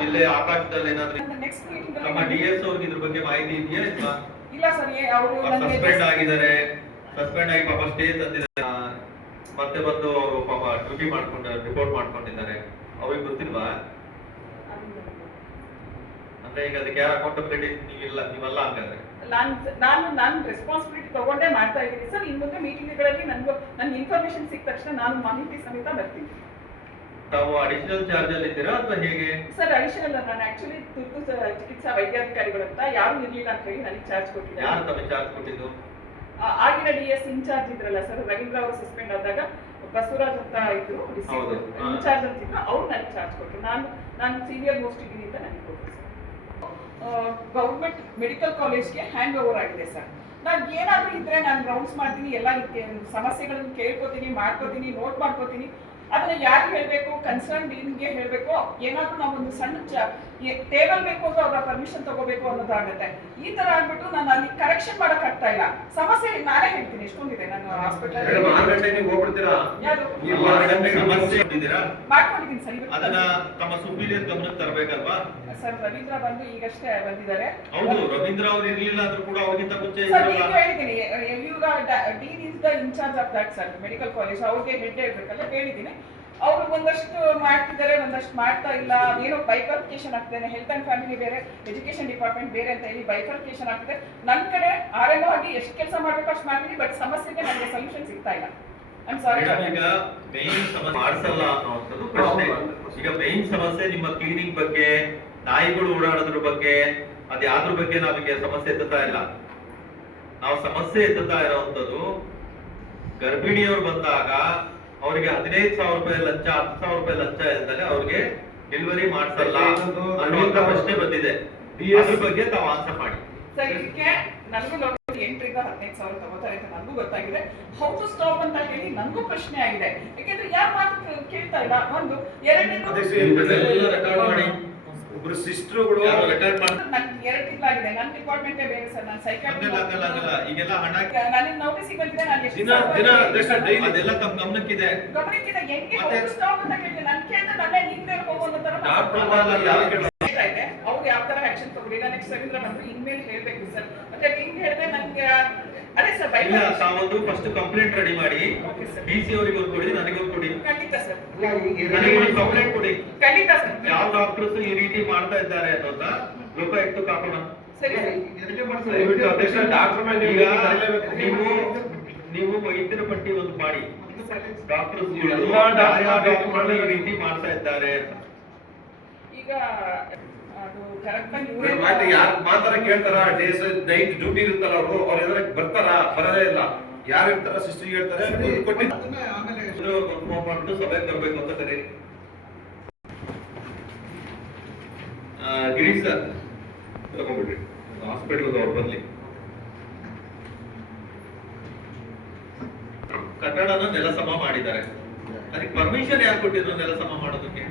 ಜಿಲ್ಲೆ ಆಕಾಶದಲ್ಲಿ ಏನಾದ್ರೂ ನೆಕ್ಸ್ಟ್ ಮೀಟಿಂಗ್ ನಮ್ಮ ಡಿಎಸ್ ಅವ್ರಿಗೆ ಇದ್ರ ಬಗ್ಗೆ ಮಾಹಿತಿ ಇದೆಯಾ ಇಲ್ಲ ಸರ್, ಅವರು ಸಸ್ಪೆಂಡ್ ಆಗಿದ್ದಾರೆ, ಸಸ್ಪೆಂಡ್ ಆಗಿ ಪಾಪ ಸ್ಟೇ ತಂದಿದ್ದಾರೆ, ಮತ್ತೆ ಬಂದು ಅವರು ಪಾಪ ಡ್ಯೂಟಿ ಮಾಡ್ಕೊಂಡು ರಿಪೋರ್ಟ್ ಮಾಡ್ಕೊಂಡಿದ್ದಾರೆ, ಅವ್ರಿಗೆ ಗೊತ್ತಿಲ್ವಾ? ಅಂದ್ರೆ ಈಗ ಅದಕ್ಕೆ ಯಾರು ಅಕೌಂಟಬಿಲಿಟಿ ನೀವಲ್ಲ ಹಂಗಾದ್ರೆ? ನಾನು ರೆಸ್ಪಾನ್ಸಿಬಿಲಿಟಿ ತಗೊಂಡೇ ಮಾಡ್ತಾ ಇದ್ದೀನಿ ಸರ್. ಇನ್ ಮುಂದೆ ಮೀಟಿಂಗ್ಗಳಲ್ಲಿ ನನ್ಗೆ ಇನ್ಫಾರ್ಮೇಶನ್ ಸಿಕ್ಕ ತಕ್ಷಣ ನಾನು ಮಾಹಿತಿ ಸಮೇತ ಬರ್ತೀನಿ. ತಾವು ಅಡಿಷನಲ್ ಚಾರ್ಜ್ ಅಲ್ಲಿ ಇದ್ದೀರಾ ಅಥವಾ ಹೇಗೆ? ಸರ್ ಅಡಿಷನಲ್ ನಾನು ಆಕ್ಚುಲಿ ತುರ್ತು ಚಿಕಿತ್ಸಾ ವೈದ್ಯಾಧಿಕಾರಿಗಳು ಅಂತ ಯಾರು ಇರ್ಲಿಲ್ಲ ಅಂತ ಹೇಳಿ ನನಗೆ ಚಾರ್ಜ್ ಕೊಟ್ಟಿದ್ದಾರೆ. ಯಾರು ತಮಗೆ ಚಾರ್ಜ್ ಕೊಟ್ಟಿದ್ದು? ಆಗಿನ ಡಿಎಸ್ ಇನ್ಚಾರ್ಜ್ ಇದ್ರಲ್ಲ ಸರ್, ರವೀಂದ್ರ ಅವರು ಸಸ್ಪೆಂಡ್ ಆದಾಗ ಬಸವರಾಜ್ ಅಂತ ಇದ್ರು ಇನ್ಚಾರ್ಜ್ ಅಂತಿದ್ರು, ಅವ್ರು ನನಗೆ ಚಾರ್ಜ್ ಕೊಟ್ಟರು. ನಾನು ಸೀನಿಯರ್ ಮೋಸ್ಟ್ ಇದ್ದೀನಿ ಅಂತ ನನಗೆ ಕೊಟ್ಟರು ಸರ್. ಗೌರ್ಮೆಂಟ್ ಮೆಡಿಕಲ್ ಕಾಲೇಜ್ಗೆ ಹ್ಯಾಂಡ್ ಓವರ್ ಆಗಿದೆ ಸರ್. ನಾನು ಏನಾದರೂ ಇದ್ರೆ ನಾನು ರೌಂಡ್ಸ್ ಮಾಡ್ತೀನಿ, ಎಲ್ಲ ಸಮಸ್ಯೆಗಳನ್ನು ಕೇಳ್ಕೊತೀನಿ, ಮಾಡ್ಕೋತೀನಿ, ನೋಟ್ ಮಾಡ್ಕೋತೀನಿ. ಅದನ್ನ ಯಾರು ಹೇಳ್ಬೇಕು, ಕನ್ಸರ್ನ್ ಡೀನ್ಗೆ ಹೇಳ್ಬೇಕು. ಏನಾದ್ರೂ ನಾವು ಒಂದು ಸಣ್ಣ ಟೇಬಲ್ ಬೇಕು ಅಂದ್ರೆ ಅವರ ಪರ್ಮಿಷನ್ ತಗೋಬೇಕು ಅನ್ನೋದಾಗುತ್ತೆ. ಈ ತರ ಆಗ್ಬಿಟ್ಟು ನಾನು ಅಲ್ಲಿ ಕರೆಕ್ಷನ್ ಮಾಡಕ್ ಆಗ್ತಾ ಇಲ್ಲ. ಸಮಸ್ಯೆ ನಾನೇ ಹೇಳ್ತೀನಿ ಎಷ್ಟೊಂದಿದೆ. ನಾನು ಹಾಸ್ಪಿಟಲ್ ಮಾಡ್ಕೊಂಡಿದ್ದೀನಿ ಸರ್. ಅದನ್ನ ತಮ್ಮ ಸುಪೀರಿಯರ್ ಗಮನಕ್ಕೆ ತರಬೇಕಲ್ವಾ ಸರ್? ರವೀಂದ್ರ ಬಂದು ಈಗಷ್ಟೇ ಬಂದಿದ್ದಾರೆ. ಹೌದು, ರವೀಂದ್ರ ಅವ್ರು ಇರ್ಲಿಲ್ಲ ಆದ್ರೂ ಕೂಡ ಅವ್ರಿಗಿಂತ ಮುಂಚೆ ಹೇಳಿದ್ದೀನಿ, dean is the incharge of that sir medical college. ಅವ್ರಿಗೆ ಹೆಡ್ ಹೇಳ್ಬೇಕಲ್ಲ, ಹೇಳಿದ್ದೀನಿ. ಅವರು ಒಂದಷ್ಟು ಮಾಡ್ತಿದ್ದಾರೆ, ಒಂದಷ್ಟು ಮಾಡ್ತಾ ಇಲ್ಲ. ಏನೋ ಬೈಫರ್ಕೇಶನ್ ಆಗ್ತಿದೆ. ಹೆಲ್ತ್ ಅಂಡ್ ಫ್ಯಾಮಿಲಿ ಬೇರೆ, ಎಜುಕೇಶನ್ ಡಿಪಾರ್ಟ್ಮೆಂಟ್ ಬೇರೆ ಅಂತ ಹೇಳಿ ಬೈಫರ್ಕೇಶನ್ ಆಗ್ತಿದೆ. ನನ್ನ ಕಡೆ RMO ಆಗಿ ಎಷ್ಟು ಕೆಲಸ ಮಾಡ್ಬೇಕು ಅಷ್ಟು ಮಾಡ್ತೀನಿ, ಬಟ್ ಸಮಸ್ಯೆಗೆ ನನಗೆ ಸೊಲ್ಯೂಷನ್ ಸಿಗ್ತಾ ಇಲ್ಲ. ಈಗ ಮೇನ್ ಸಮಸ್ಯೆ ಮಾಡಿಸಲ್ಲ ಅನ್ನೋದು ಪ್ರಶ್ನೆ. ಈಗ ಮೇನ್ ಸಮಸ್ಯೆ ನಿಮ್ಮ ಕ್ಲೀನಿಂಗ್ ಬಗ್ಗೆ, ನಾಯಿಗಳು ಓಡಾಡೋದ್ರ ಬಗ್ಗೆ, ಅದ್ಯಾವ್ದ್ರ ಬಗ್ಗೆ ನಮಗೆ ಸಮಸ್ಯೆ ಎತ್ತುತ್ತಾ ಇಲ್ಲ. ನಾವು ಸಮಸ್ಯೆ ಎತ್ತುತ್ತಾ ಇರೋವಂಥದ್ದು ಗರ್ಭಿಣಿಯವರು ಬಂದಾಗ ಅವರಿಗೆ 15,000 ರೂಪಾಯಿ ಲಂಚ, 10,000 ರೂಪಾಯಿ ಲಂಚ ಇಲ್ದಲೆ ಅವ್ರಿಗೆ ಡೆಲಿವರಿ ಮಾಡಿಸಲ್ಲ ಅನ್ನುವಂತ ಪ್ರಶ್ನೆ ಬಂದಿದೆ. ಅದ್ರ ಬಗ್ಗೆ ತಾವು ಆನ್ಸರ್ ಮಾಡಿ ಸರ್. ಇದಕ್ಕೆ ನನಗೂ 8,000 ರಿಂದ 15,000 ತಗೋತಾರೆ ಅಂತ ನನಗೂ ಗೊತ್ತಾಗಿದೆ. ಹೌ ಟು ಸ್ಟಾಪ್ ಅಂತ ಹೇಳಿ ನನಗೂ ಪ್ರಶ್ನೆ ಆಗಿದೆ. ಯಾಕೆಂದ್ರೆ ಯಾರು ಮಾತು ಕೇಳ್ತಾ ಇಲ್ಲ. ಒಂದು ಎರಡನೇದು ರೆಕಾರ್ಡ್ ಮಾಡಿ. ಒಬ್ರು ಸಿಸ್ಟರ್ಗಳು ರೆಕಾರ್ಡ್ ಮಾಡಿ. ನನಗೆ 2 ತಿಂಗಳಾಗಿದೆ. ನನ್ನ ಡಿಪಾರ್ಟ್ಮೆಂಟೇ ಬೇರೆ ಸರ್. ನಾನು ಸೈಕಾಟ್ರಿಸ್ಟ್. ಈಗೆಲ್ಲ ಹಣ ನನಗೆ ನೋಟಿಸಿಗೆ ಬಂದಿದೆ. ನಾನು ಅದೆಲ್ಲ ತಮ್ಮ ಗಮನಕ್ಕಿದೆ. ಹೆಂಗೆ ಹೌ ಟು ಸ್ಟಾಪ್ ಅಂತ ಕೇಳಿದೆ. ನಾನು ಕೇಳಿದ್ರೆ ನನ್ನೇ ಹಿಂದೆ ಹೋಗೋ ಅನ್ನೋ ತರ ಇದೆ. ಅವ್ರು ಯಾವ ತರ ಆಕ್ಷನ್ ತಗೊಂಡಿಲ್ಲ. ನೆಕ್ಸ್ಟ್ ರವೀಂದ್ರ ಬಂದ್ರು ಇನ್ಮೇಲೆ ಹೇಳ್ಬೇಕು ಸರ್. ಮತ್ತೆ ಹಿಂಗ್ ಹೇಳಿದ್ರೆ ನಂಗೆ ಅದೇ ಸರ್ ತಾವೊಂದು ಫಸ್ಟ್ ಕಂಪ್ಲೇಂಟ್ ರೆಡಿ ಮಾಡಿ DC ಅವರಿಗೆ ಕೊಡಿ, ನನಗೆ ಕೊಡಿ. ಖಂಡಿತ ಸರ್, ನನಗೆ ಕಂಪ್ಲೇಂಟ್ ಕೊಡಿ. ಖಂಡಿತ ಸರ್. ಯಾವ ಡಾಕ್ಟರ್ಸ್ ಈ ರೀತಿ ಮಾಡ್ತಾ ಇದ್ದಾರೆ ಅನ್ನೋದ ಲೋಕಾಯುಕ್ತ ಕಾಕೋಣ. ಸರಿ ನೀವು ವೈದ್ಯರ ಪಟ್ಟಿ ಒಂದು ಮಾಡಿ. ಡಾಕ್ಟರ್ಸ್ ಈ ರೀತಿ ಮಾಡ್ತಾ ಇದ್ದಾರೆ. ಈಗ ಅದು ಕರೆಕ್ಟ್ ಯಾರು ಮಾತಾರ ಕೇಳ್ತಾರ? ಡೇಸ್ ನೈಟ್ ಡ್ಯೂಟಿ ಇರ್ತಾರ, ಅವ್ರು ಎದ್ರ ಬರ್ತಾರ? ಬರದೇ ಇಲ್ಲ. ಯಾರು ಇರ್ತಾರ ಸಿಸ್ಟರ್ ಹೇಳ್ತಾರೆ, ಆಮೇಲೆ ಸಭೆ ಬರ್ಬೇಕು ಅಂತ ಕರೀರಿ. ಗಿರೀಶ್ ಸರ್ ತಗೊಂಡ್ಬಿಡ್ರಿ, ಹಾಸ್ಪಿಟಲ್ ಅವ್ರು ಬರ್ಲಿ. ಕಟ್ಟಡನ ನೆಲ ಸಮ ಮಾಡಿದ್ದಾರೆ. ಅದಕ್ಕೆ ಪರ್ಮಿಷನ್ ಯಾರು ಕೊಟ್ಟಿದ್ರು ನೆಲ ಸಮ ಮಾಡೋದಕ್ಕೆ?